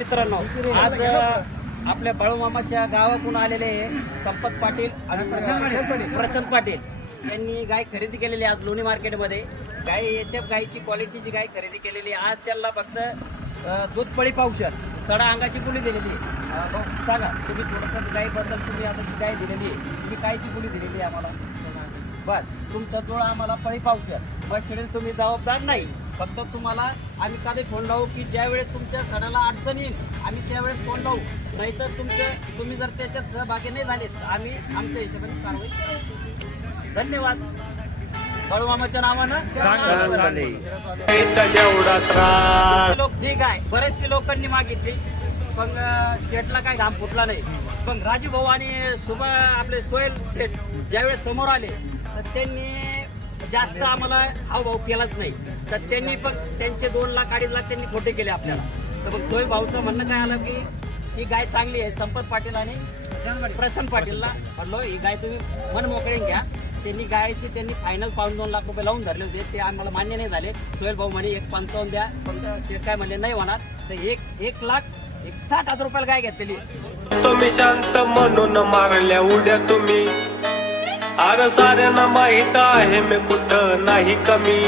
मित्रांनो, आज आपल्या बाळूमामाच्या गावातून आलेले संपत पाटील आणि प्रशांत पाटील यांनी गाय खरेदी केलेली आज लोणी मार्केटमध्ये. गाय याच्या गायची क्वालिटीची गाय खरेदी केलेली. आज त्यांना फक्त दूध पळी पावशर सडा अंगाची बोली दिलेली आहे. सांगा तुम्ही थोडंसं गायबद्दल, तुम्ही आता जी गाय दिलेली आहे तुम्ही कायची बोली दिलेली आहे आम्हाला? बस तुमचा जोड आम्हाला पळी पावशर. मग तुम्ही जबाबदार नाही, फक्त तुम्हाला आम्ही कधी फोन लावू की ज्यावेळेस तुमच्या सणाला अडचण येईल आम्ही त्यावेळेस फोन लावू. नाहीतर तुम्ही जर त्याच्यात सहभागी नाही झाले तर आम्ही आमच्या हिशोबाने कारवाई करू. धन्यवाद. बाळूमामाच्या नावानं ठीक आहे. बरेचसे लोकांनी मागितली पण शेटला काय घाम फुटला नाही. पण राजू भाऊ आणि आपले सोहेल शेठ ज्यावेळेस समोर आले तर त्यांनी जास्त आम्हाला हावभाव केलाच नाही. तर त्यांनी पण त्यांचे 2 लाख 2.5 लाख त्यांनी खोटे केले आपल्याला. तर मग सोहेल भाऊचं म्हणणं काय आलं की ही गाय चांगली आहे. संपत पाटील आणि प्रशांत पाटीलला म्हणलो ही गाय तुम्ही मन मोकळे घ्या. त्यांनी फायनल 2 लाख रुपये लावून धरले होते. ते आम्हाला मान्य नाही झाले. सोहेल भाऊ म्हणे 1.55 द्या. पण शेठ काय म्हणले नाही होणार. तर 1,60,000 रुपयाला गाय घेतलेली. तुम्ही शांत म्हणून मारल्या उड्या तुम्ही. अरे साऱ्यांना माहित आहे मी कुठं नाही कमी.